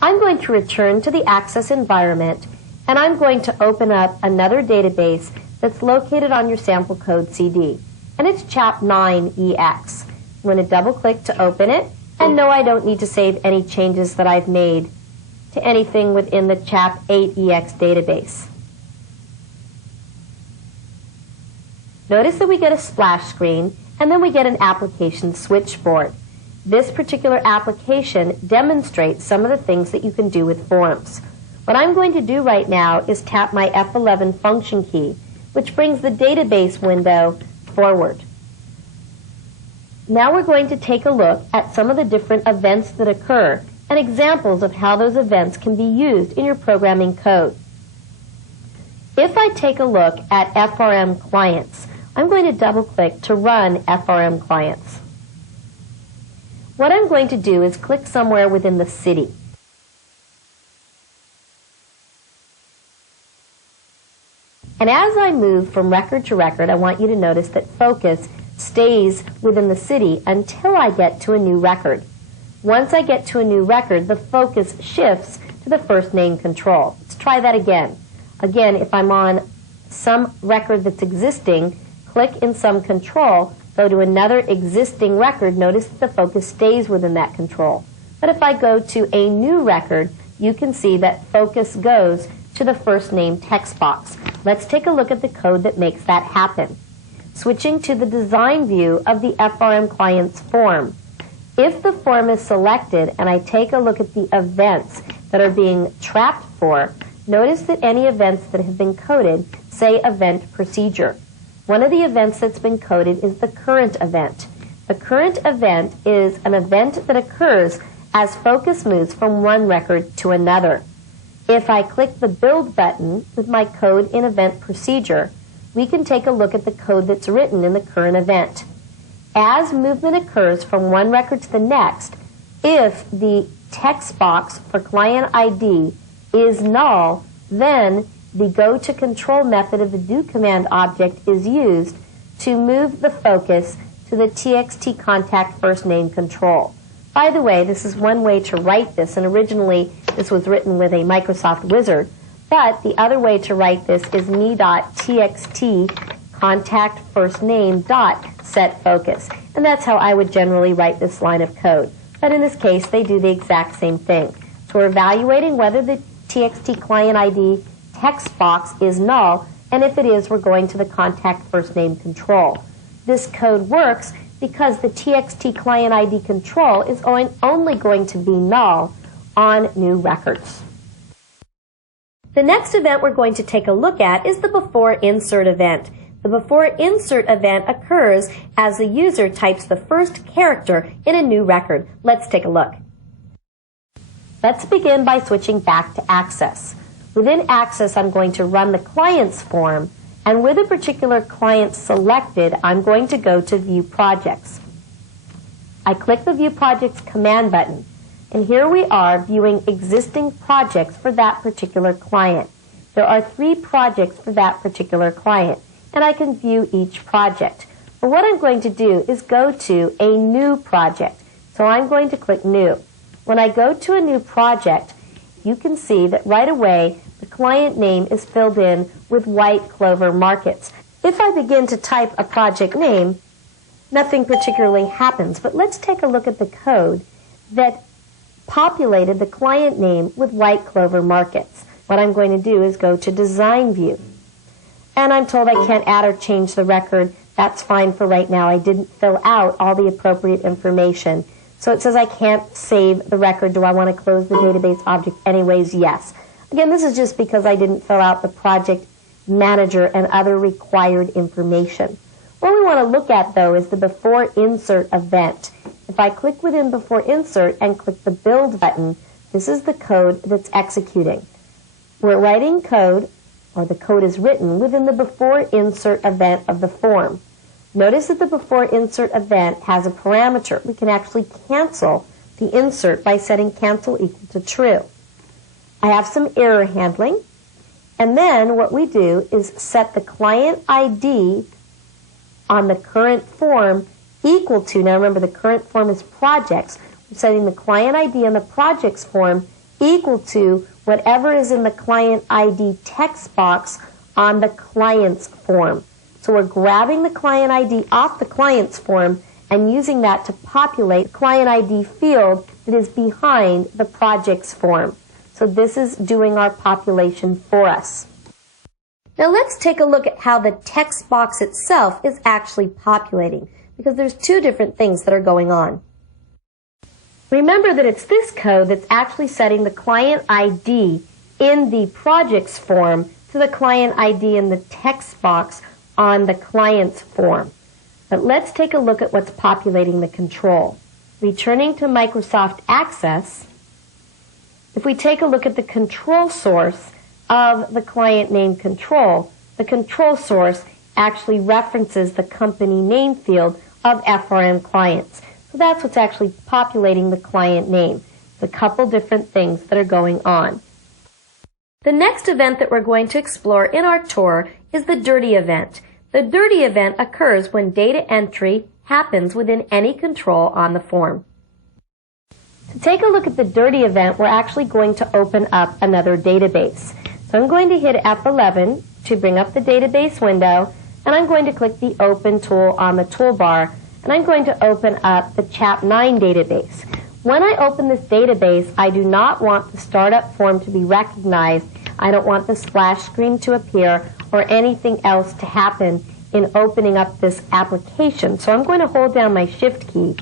I'm going to return to the Access environment, and I'm going to open up another database that's located on your sample code CD, and it's CHAP9EX. I'm going to double-click to open it, and no, I don't need to save any changes that I've made to anything within the CHAP8EX database. Notice that we get a splash screen, and then we get an application switchboard. This particular application demonstrates some of the things that you can do with forms. What I'm going to do right now is tap my F11 function key, which brings the database window forward. Now we're going to take a look at some of the different events that occur and examples of how those events can be used in your programming code. If I take a look at FRM clients, I'm going to double-click to run FRM clients. What I'm going to do is click somewhere within the city. And as I move from record to record, I want you to notice that focus stays within the city until I get to a new record. Once I get to a new record, the focus shifts to the first name control. Let's try that again. Again, if I'm on some record that's existing, click in some control, go to another existing record, notice that the focus stays within that control. But if I go to a new record, you can see that focus goes to the first name text box. Let's take a look at the code that makes that happen. Switching to the design view of the FRM client's form. If the form is selected and I take a look at the events that are being trapped for, notice that any events that have been coded say event procedure. One of the events that's been coded is the current event. The current event is an event that occurs as focus moves from one record to another. If I click the Build button with my code in event procedure, we can take a look at the code that's written in the current event. As movement occurs from one record to the next, if the text box for client ID is null, then the go to control method of the do command object is used to move the focus to the txt contact first name control. By the way, this is one way to write this, and originally this was written with a Microsoft Wizard, but the other way to write this is me.txt contact first name dot set focus. And that's how I would generally write this line of code. But in this case, they do the exact same thing. So we're evaluating whether the txt client ID text box is null, and if it is, we're going to the contact first name control. This code works because the txt client ID control is only going to be null on new records. The next event we're going to take a look at is the before insert event. The before insert event occurs as the user types the first character in a new record. Let's take a look. Let's begin by switching back to Access. Within Access, I'm going to run the client's form, and with a particular client selected, I'm going to go to View Projects. I click the View Projects command button, and here we are viewing existing projects for that particular client. There are 3 projects for that particular client, and I can view each project. But what I'm going to do is go to a new project. So I'm going to click New. When I go to a new project, you can see that right away the client name is filled in with white clover markets. If I begin to type a project name, nothing particularly happens. But let's take a look at the code that populated the client name with white clover markets. What I'm going to do is go to Design View. And I'm told I can't add or change the record. That's fine for right now. I didn't fill out all the appropriate information. So it says I can't save the record. Do I want to close the database object anyways? Yes. Again, this is just because I didn't fill out the project manager and other required information. What we want to look at, though, is the before insert event. If I click within before insert and click the Build button, this is the code that's executing. We're writing code, or the code is written, within the before insert event of the form. Notice that the before insert event has a parameter. We can actually cancel the insert by setting cancel equal to true. I have some error handling, and then what we do is set the client ID on the current form equal to, now remember the current form is projects, we're setting the client ID on the projects form equal to whatever is in the client ID text box on the client's form. So we're grabbing the client ID off the client's form and using that to populate the client ID field that is behind the project's form. So this is doing our population for us. Now let's take a look at how the text box itself is actually populating, because there's two different things that are going on. Remember that it's this code that's actually setting the client ID in the project's form to the client ID in the text box on the client's form. But let's take a look at what's populating the control. Returning to Microsoft Access, if we take a look at the control source of the client name control, the control source actually references the company name field of FRM clients. So that's what's actually populating the client name. It's a couple different things that are going on. The next event that we're going to explore in our tour is the dirty event. The dirty event occurs when data entry happens within any control on the form. To take a look at the dirty event, we're actually going to open up another database. So I'm going to hit F11 to bring up the database window, and I'm going to click the Open tool on the toolbar, and I'm going to open up the Chap9 database. When I open this database, I do not want the startup form to be recognized. I don't want the splash screen to appear or anything else to happen in opening up this application. So I'm going to hold down my Shift key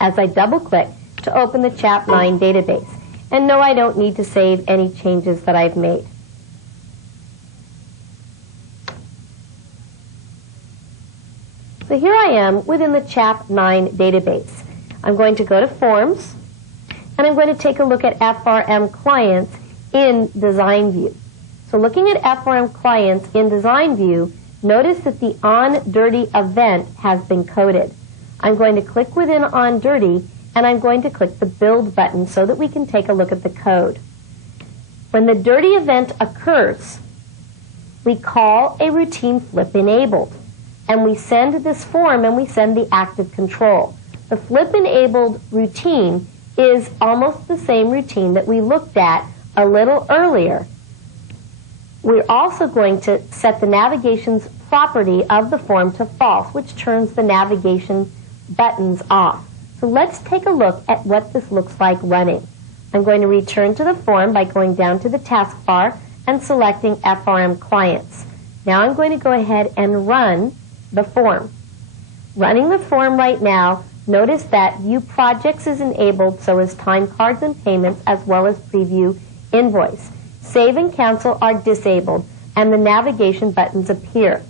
as I double-click to open the Chap9 database. And no, I don't need to save any changes that I've made. So here I am within the Chap9 database. I'm going to go to Forms, and I'm going to take a look at FRM clients in Design View. So looking at FRM clients in Design View, notice that the OnDirty event has been coded. I'm going to click within OnDirty, and I'm going to click the Build button so that we can take a look at the code. When the dirty event occurs, we call a routine flip enabled, and we send this form and we send the active control. The flip enabled routine is almost the same routine that we looked at a little earlier. We're also going to set the navigation's property of the form to false, which turns the navigation buttons off. So let's take a look at what this looks like running. I'm going to return to the form by going down to the taskbar and selecting FRM clients. Now I'm going to go ahead and run the form. Running the form right now, notice that View Projects is enabled, so is Time Cards and Payments, as well as Preview Invoice. Save and Cancel are disabled, and the navigation buttons appear.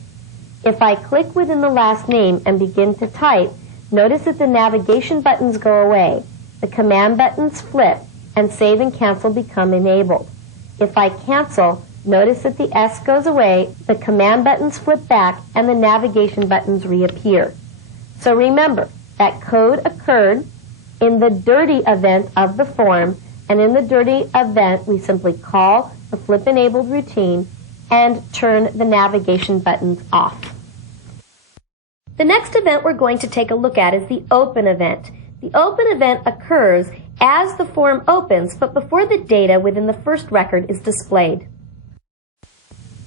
If I click within the last name and begin to type, notice that the navigation buttons go away, the command buttons flip, and Save and Cancel become enabled. If I cancel, notice that the S goes away, the command buttons flip back, and the navigation buttons reappear. So remember, that code occurred in the dirty event of the form, and in the dirty event, we simply call the flip-enabled routine and turn the navigation buttons off. The next event we're going to take a look at is the open event. The open event occurs as the form opens, but before the data within the first record is displayed.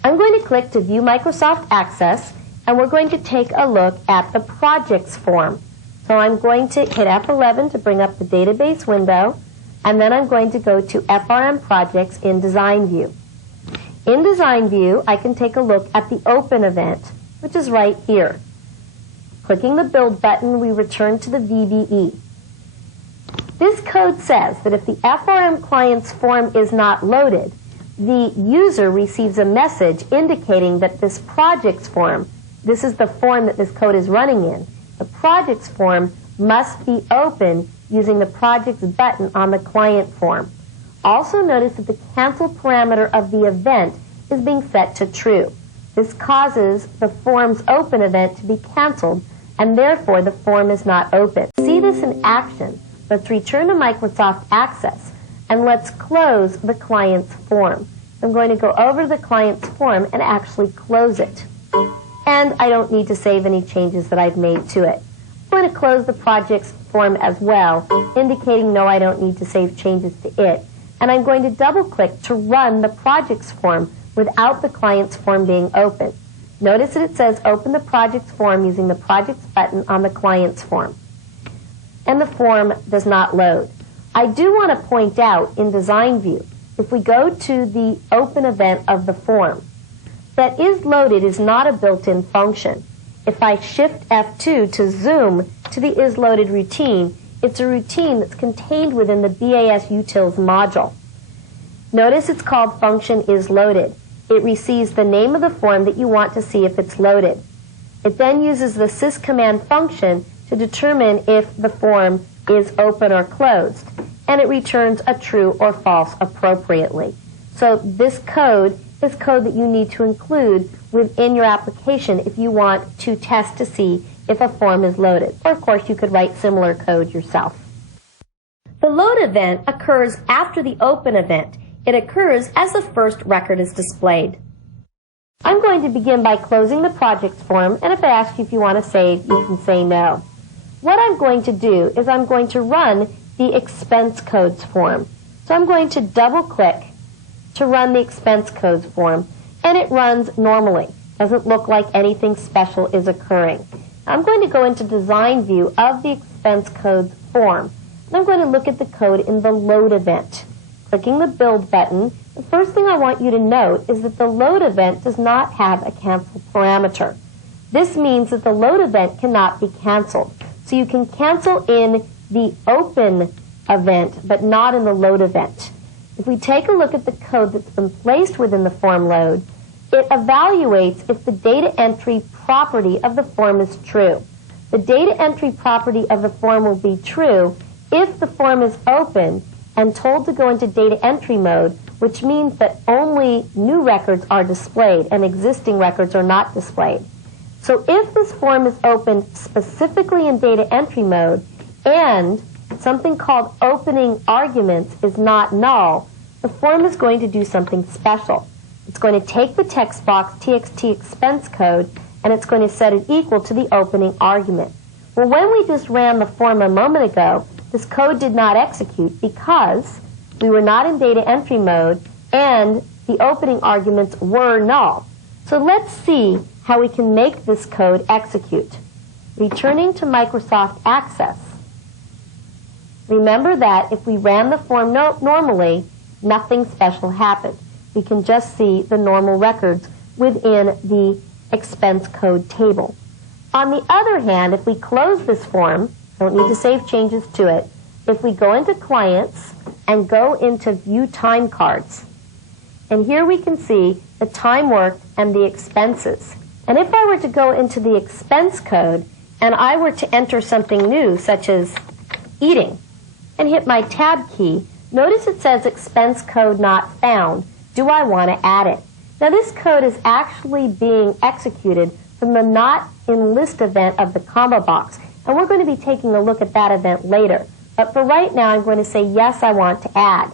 I'm going to click to view Microsoft Access, and we're going to take a look at the projects form. So I'm going to hit F11 to bring up the database window, and then I'm going to go to FRM Projects in Design View. In Design View, I can take a look at the Open event, which is right here. Clicking the Build button, we return to the VBE. This code says that if the FRM client's form is not loaded, the user receives a message indicating that this projects form, this is the form that this code is running in, the projects form must be open using the projects button on the client form. Also notice that the cancel parameter of the event is being set to true. This causes the form's open event to be canceled, and therefore the form is not open. To see this in action, let's return to Microsoft Access, and let's close the client's form. I'm going to go over to the client's form and actually close it. And I don't need to save any changes that I've made to it. I'm going to close the project's form as well, indicating no, I don't need to save changes to it. and I'm going to double-click to run the projects form without the client's form being open. Notice that it says open the projects form using the projects button on the client's form. And the form does not load. I do want to point out in Design View, if we go to the open event of the form, that isLoaded is not a built-in function. If I Shift F2 to zoom to the isLoaded routine, it's a routine that's contained within the BAS Utils module. Notice it's called function isLoaded. It receives the name of the form that you want to see if it's loaded. It then uses the syscommand function to determine if the form is open or closed, and it returns a true or false appropriately. So this code is code that you need to include within your application if you want to test to see if a form is loaded. Or, of course, you could write similar code yourself. The load event occurs after the open event. It occurs as the first record is displayed. I'm going to begin by closing the projects form, and if I ask you if you want to save, you can say no. What I'm going to do is I'm going to run the expense codes form. So I'm going to double-click to run the expense codes form, and it runs normally. Doesn't look like anything special is occurring. I'm going to go into Design View of the expense codes form, and I'm going to look at the code in the load event. Clicking the Build button, the first thing I want you to note is that the load event does not have a cancel parameter. This means that the load event cannot be canceled. So you can cancel in the open event, but not in the load event. If we take a look at the code that's been placed within the form load, it evaluates if the data entry property of the form is true. The data entry property of the form will be true if the form is open and told to go into data entry mode, which means that only new records are displayed and existing records are not displayed. So if this form is opened specifically in data entry mode and something called opening arguments is not null, the form is going to do something special. It's going to take the text box txt expense code and it's going to set it equal to the opening argument. Well, when we just ran the form a moment ago, this code did not execute because we were not in data entry mode and the opening arguments were null. So let's see how we can make this code execute. Returning to Microsoft Access, remember that if we ran the form normally, nothing special happened. We can just see the normal records within the expense code table. On the other hand, if we close this form, don't need to save changes to it, if we go into Clients and go into View Time Cards, and here we can see the time worked and the expenses. And if I were to go into the expense code and I were to enter something new, such as eating, and hit my Tab key, notice it says expense code not found. Do I want to add it? Now this code is actually being executed from the not in list event of the combo box, and we're going to be taking a look at that event later. But for right now, I'm going to say yes, I want to add.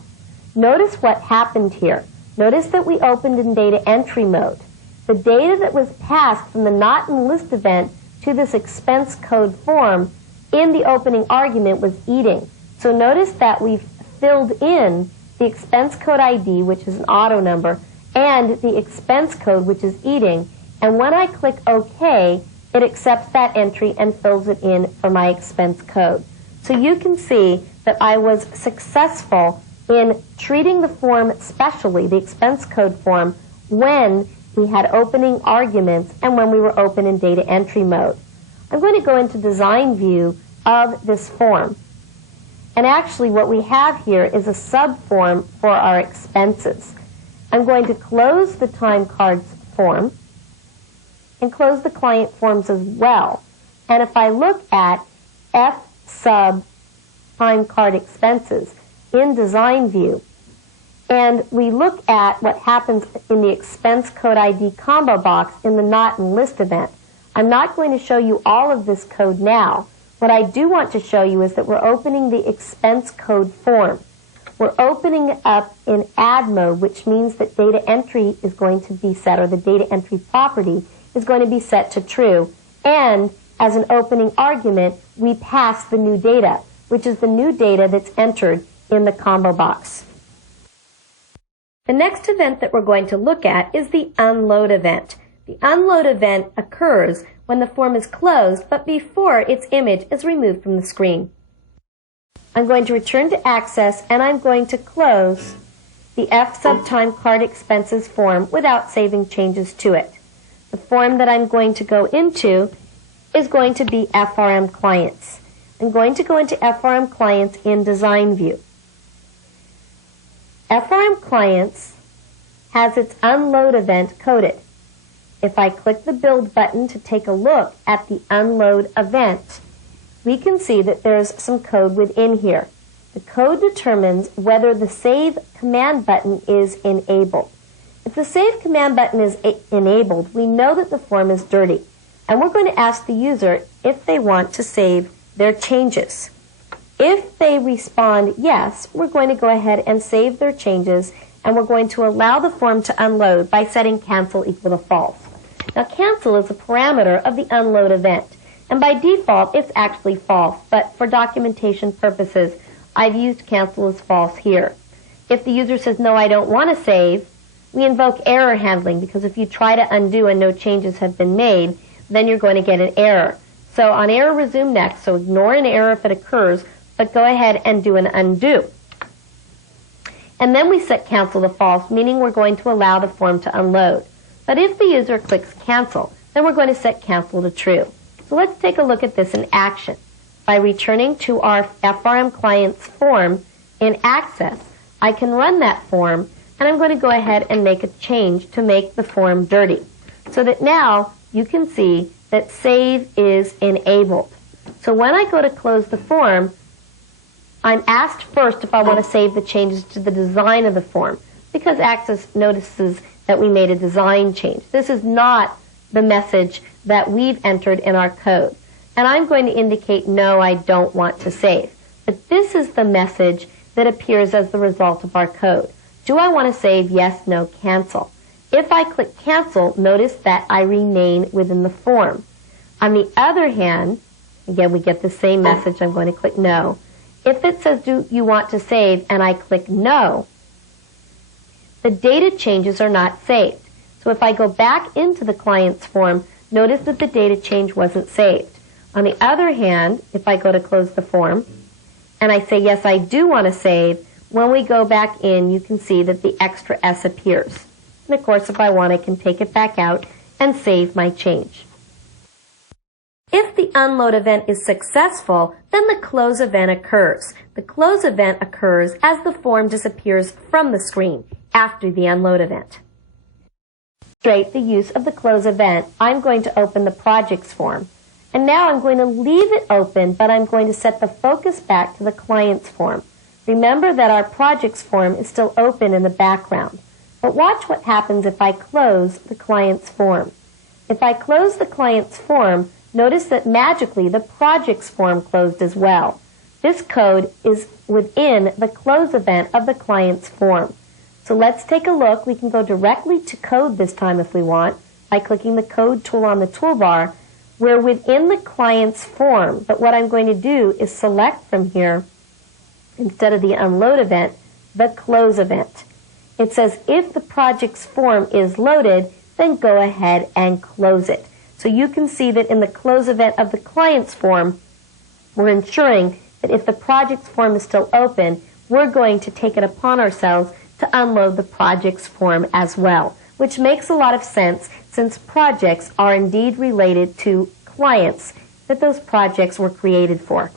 Notice what happened here. Notice that we opened in data entry mode. The data that was passed from the not in list event to this expense code form in the opening argument was eating. So notice that we've filled in the expense code ID, which is an auto number, and the expense code, which is eating. And when I click OK, it accepts that entry and fills it in for my expense code. So you can see that I was successful in treating the form specially, the expense code form, when we had opening arguments and when we were open in data entry mode. I'm going to go into Design View of this form. And actually what we have here is a subform for our expenses. I'm going to close the time cards form and close the client forms as well. And if I look at F sub time card expenses in Design View, and we look at what happens in the expense code ID combo box in the not in list event. I'm not going to show you all of this code now. What I do want to show you is that we're opening the expense code form. We're opening it up in add mode, which means that data entry is going to be set, or the data entry property is going to be set to true. And as an opening argument, we pass the new data, which is the new data that's entered in the combo box. The next event that we're going to look at is the unload event. The unload event occurs when the form is closed, but before its image is removed from the screen. I'm going to return to Access, and I'm going to close the F sub time card expenses form without saving changes to it. The form that I'm going to go into is going to be FRM Clients. I'm going to go into FRM Clients in Design View. FRM Clients has its unload event coded. If I click the Build button to take a look at the unload event, we can see that there's some code within here. The code determines whether the Save Command button is enabled. If the Save Command button is enabled, we know that the form is dirty, and we're going to ask the user if they want to save their changes. If they respond yes, we're going to go ahead and save their changes, and we're going to allow the form to unload by setting cancel equal to false. Now, cancel is a parameter of the unload event, and by default, it's actually false, but for documentation purposes, I've used cancel as false here. If the user says, no, I don't want to save, we invoke error handling, because if you try to undo and no changes have been made, then you're going to get an error. So on error, resume next, so ignore an error if it occurs, but go ahead and do an undo. And then we set cancel to false, meaning we're going to allow the form to unload. But if the user clicks cancel, then we're going to set cancel to true. So let's take a look at this in action. By returning to our FRM Clients form in Access, I can run that form, and I'm going to go ahead and make a change to make the form dirty, so that now you can see that Save is enabled. So when I go to close the form, I'm asked first if I want to save the changes to the design of the form, because Access notices that we made a design change. This is not the message that we've entered in our code. And I'm going to indicate, no, I don't want to save. But this is the message that appears as the result of our code. Do I want to save? Yes, no, cancel. If I click cancel, notice that I remain within the form. On the other hand, again, we get the same message. I'm going to click no. If it says, do you want to save, and I click no, the data changes are not saved. So if I go back into the client's form, notice that the data change wasn't saved. On the other hand, if I go to close the form, and I say, yes, I do want to save, when we go back in, you can see that the extra S appears. And of course, if I want, I can take it back out and save my change. If the unload event is successful, then the close event occurs. The close event occurs as the form disappears from the screen after the unload event. To demonstrate the use of the close event, I'm going to open the projects form. And now I'm going to leave it open, but I'm going to set the focus back to the client's form. Remember that our projects form is still open in the background. But watch what happens if I close the client's form. If I close the client's form, notice that magically the projects form closed as well. This code is within the close event of the client's form. So let's take a look. We can go directly to code this time if we want by clicking the code tool on the toolbar. We're within the client's form, but what I'm going to do is select from here, instead of the unload event, the close event. It says if the project's form is loaded, then go ahead and close it. So you can see that in the close event of the client's form, we're ensuring that if the project's form is still open, we're going to take it upon ourselves to unload the project's form as well, which makes a lot of sense since projects are indeed related to clients that those projects were created for.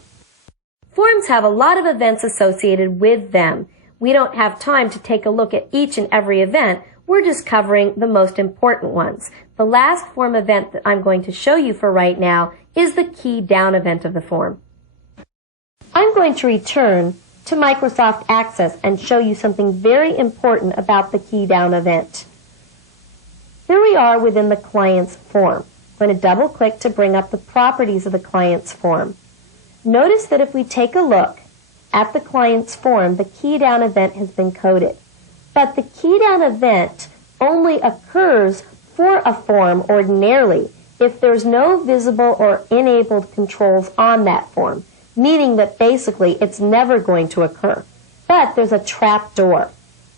Forms have a lot of events associated with them. We don't have time to take a look at each and every event. We're just covering the most important ones. The last form event that I'm going to show you for right now is the key down event of the form. I'm going to return to Microsoft Access and show you something very important about the key down event. Here we are within the client's form. I'm going to double click to bring up the properties of the client's form. Notice that if we take a look at the client's form, the key down event has been coded. But the key down event only occurs for a form ordinarily if there's no visible or enabled controls on that form, meaning that basically it's never going to occur. But there's a trap door.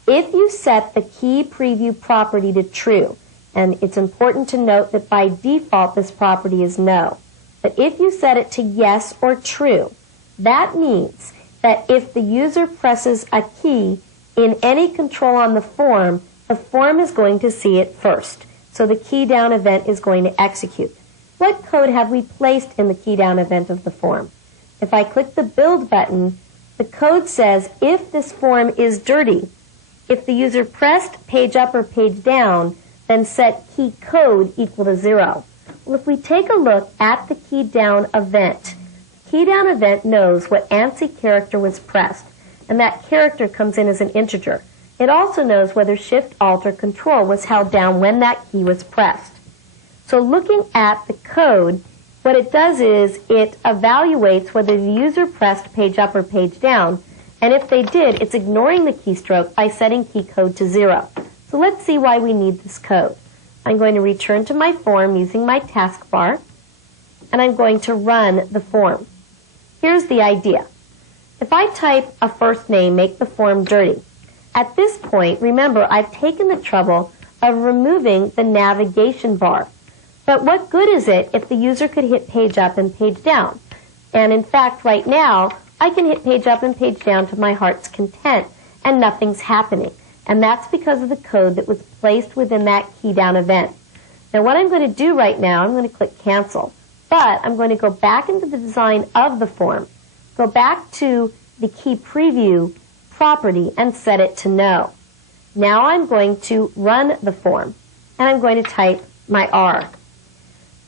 If you set the key preview property to true, and it's important to note that by default this property is no, but if you set it to yes or true, that means that if the user presses a key in any control on the form is going to see it first. So the key down event is going to execute. What code have we placed in the key down event of the form? If I click the build button, the code says if this form is dirty, if the user pressed page up or page down, then set key code equal to 0. Well, if we take a look at the key down event, the key down event knows what ANSI character was pressed, and that character comes in as an integer. It also knows whether Shift, Alt, or Control was held down when that key was pressed. So looking at the code, what it does is it evaluates whether the user pressed page up or page down, and if they did, it's ignoring the keystroke by setting key code to 0. So let's see why we need this code. I'm going to return to my form using my taskbar, and I'm going to run the form. Here's the idea. If I type a first name, make the form dirty, at this point, remember, I've taken the trouble of removing the navigation bar. But what good is it if the user could hit page up and page down? And in fact, right now, I can hit page up and page down to my heart's content, and nothing's happening. And that's because of the code that was placed within that key down event. Now what I'm going to do right now, I'm going to click cancel. But I'm going to go back into the design of the form, go back to the key preview property and set it to no. Now I'm going to run the form, and I'm going to type my R.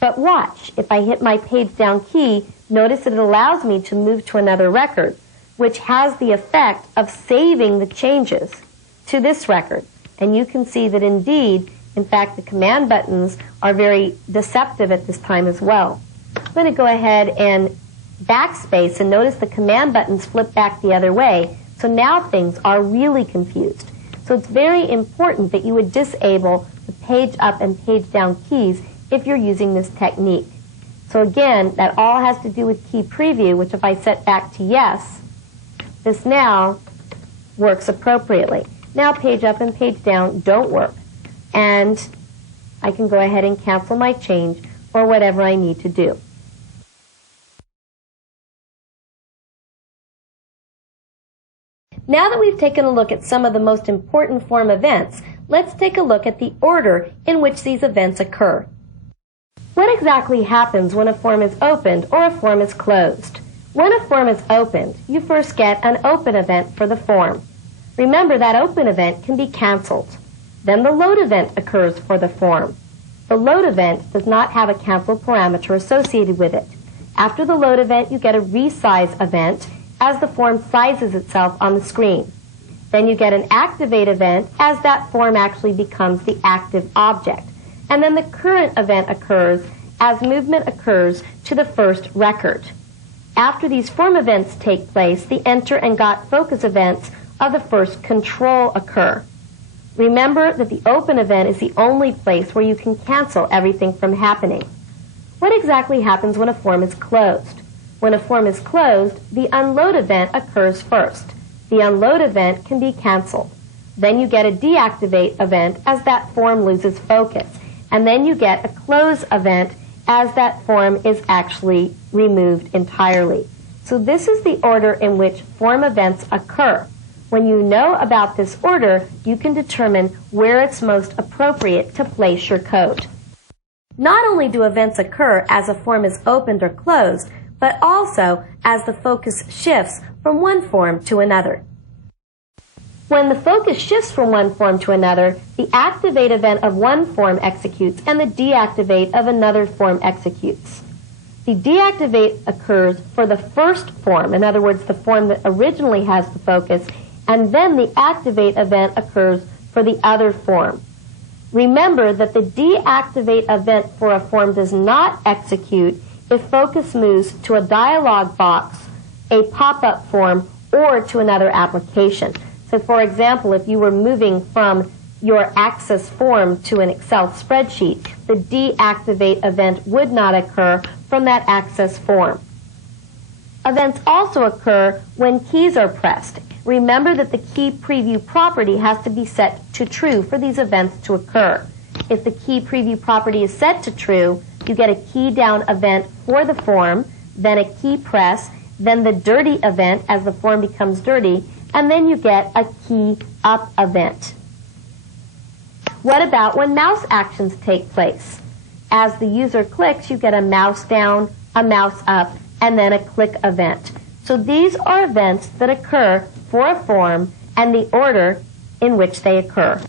But watch, if I hit my page down key, notice that it allows me to move to another record, which has the effect of saving the changes to this record. And you can see that indeed, in fact, the command buttons are very deceptive at this time as well. I'm going to go ahead and backspace and notice the command buttons flip back the other way. So now things are really confused. So it's very important that you would disable the page up and page down keys if you're using this technique. So again, that all has to do with key preview, which if I set back to yes, this now works appropriately. Now page up and page down don't work. And I can go ahead and cancel my change or whatever I need to do. Now that we've taken a look at some of the most important form events, let's take a look at the order in which these events occur. What exactly happens when a form is opened or a form is closed? When a form is opened, you first get an open event for the form. Remember that open event can be canceled. Then the load event occurs for the form. The load event does not have a cancel parameter associated with it. After the load event, you get a resize event as the form sizes itself on the screen. Then you get an activate event as that form actually becomes the active object. And then the current event occurs as movement occurs to the first record. After these form events take place, the enter and got focus events of the first control occur. Remember that the open event is the only place where you can cancel everything from happening. What exactly happens when a form is closed? When a form is closed, the unload event occurs first. The unload event can be canceled. Then you get a deactivate event as that form loses focus. And then you get a close event as that form is actually removed entirely. So this is the order in which form events occur. When you know about this order, you can determine where it's most appropriate to place your code. Not only do events occur as a form is opened or closed, but also as the focus shifts from one form to another. When the focus shifts from one form to another, the activate event of one form executes and the deactivate of another form executes. The deactivate occurs for the first form, in other words, the form that originally has the focus, and then the activate event occurs for the other form. Remember that the deactivate event for a form does not execute if focus moves to a dialog box, a pop-up form, or to another application. So for example, if you were moving from your Access form to an Excel spreadsheet, the deactivate event would not occur from that Access form. Events also occur when keys are pressed. Remember that the key preview property has to be set to true for these events to occur. If the key preview property is set to true, you get a key down event for the form, then a key press, then the dirty event as the form becomes dirty, and then you get a key up event. What about when mouse actions take place? As the user clicks, you get a mouse down, a mouse up, and then a click event. So these are events that occur for a form and the order in which they occur.